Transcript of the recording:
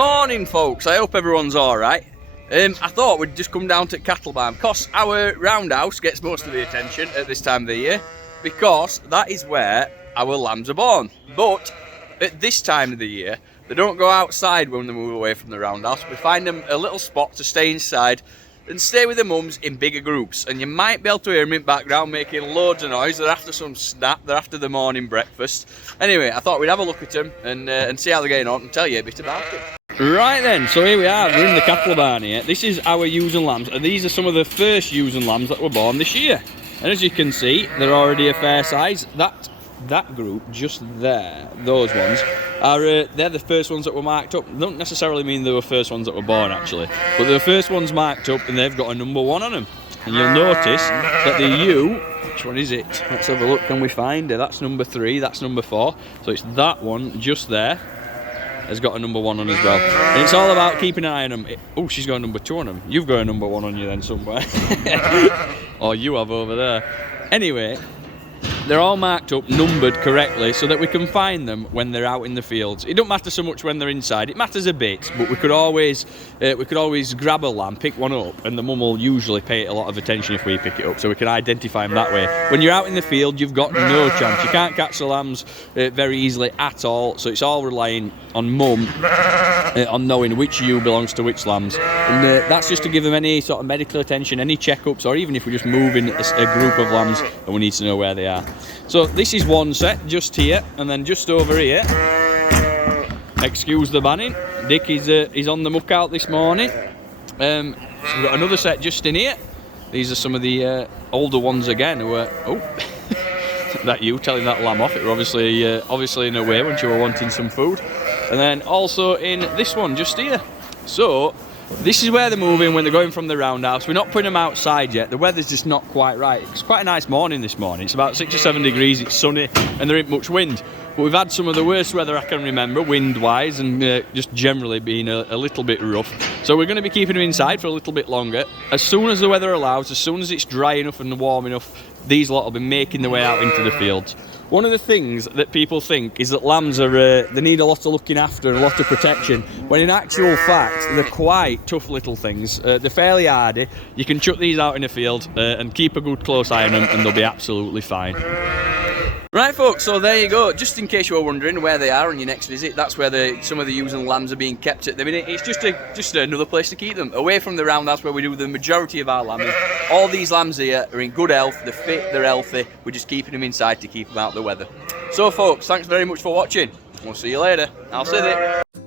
Morning folks, I hope everyone's alright. I thought we'd just come down to Cattle Barn because our roundhouse gets most of the attention at this time of the year because that is where our lambs are born. But at this time of the year, they don't go outside when they move away from the roundhouse. We find them a little spot to stay inside and stay with the mums in bigger groups. And you might be able to hear them in the background making loads of noise. They're after some snap, they're after the morning breakfast. Anyway, I thought we'd have a look at them and see how they're getting on and tell you a bit about them. Right then, so here we are, we're in the cattle barn here. This is our ewes and lambs, and these are some of the first ewes and lambs that were born this year. And as you can see, they're already a fair size. That group just there, those ones, are they're the first ones that were marked up. Don't necessarily mean they were first ones that were born actually, but they're the first ones marked up and they've got a number 1 on them. And you'll notice that the ewe, which one is it? Let's have a look, can we find it? That's number 3, that's number 4. So it's that one just there. Has got a number 1 on as well, and it's all about keeping an eye on them. Oh, she's got a number 2 on them. You've got a number 1 on you then somewhere. Or you have over there. Anyway, they're all marked up, numbered correctly, so that we can find them when they're out in the fields. It don't matter so much when they're inside. It matters a bit, but we could always grab a lamb, pick one up, and the mum will usually pay it a lot of attention if we pick it up, so we can identify them that way. When you're out in the field, you've got no chance. You can't catch the lambs very easily at all, so it's all relying on mum on knowing which ewe belongs to which lambs. And that's just to give them any sort of medical attention, any checkups, or even if we're just moving a group of lambs and we need to know where they are. So this is one set just here, and then just over here, excuse the banning, Dick is on the muck out this morning. So we've got another set just in here. These are some of the older ones again who are, oh, that you telling that lamb off. It were obviously in a way when she were wanting some food. And then also in this one just here. So this is where they're moving when they're going from the roundhouse. We're not putting them outside yet. The weather's just not quite right. It's quite a nice morning this morning. It's about 6 or 7 degrees. It's sunny and there ain't much wind. But we've had some of the worst weather I can remember, wind-wise, and just generally being a little bit rough. So we're going to be keeping them inside for a little bit longer. As soon as the weather allows, as soon as it's dry enough and warm enough, these lot will be making their way out into the fields. One of the things that people think is that lambs are they need a lot of looking after and a lot of protection, when in actual fact they're quite tough little things. They're fairly hardy. You can chuck these out in the field and keep a good close eye on them and they'll be absolutely fine. Right folks, so there you go. Just in case you were wondering where they are on your next visit, that's where some of the ewes and lambs are being kept at the minute. It's just another place to keep them, away from the roundhouse where we do the majority of our lambing. All these lambs here are in good health, they're fit, they're healthy. We're just keeping them inside to keep them out of the weather. So folks, thanks very much for watching. We'll see you later. I'll see you.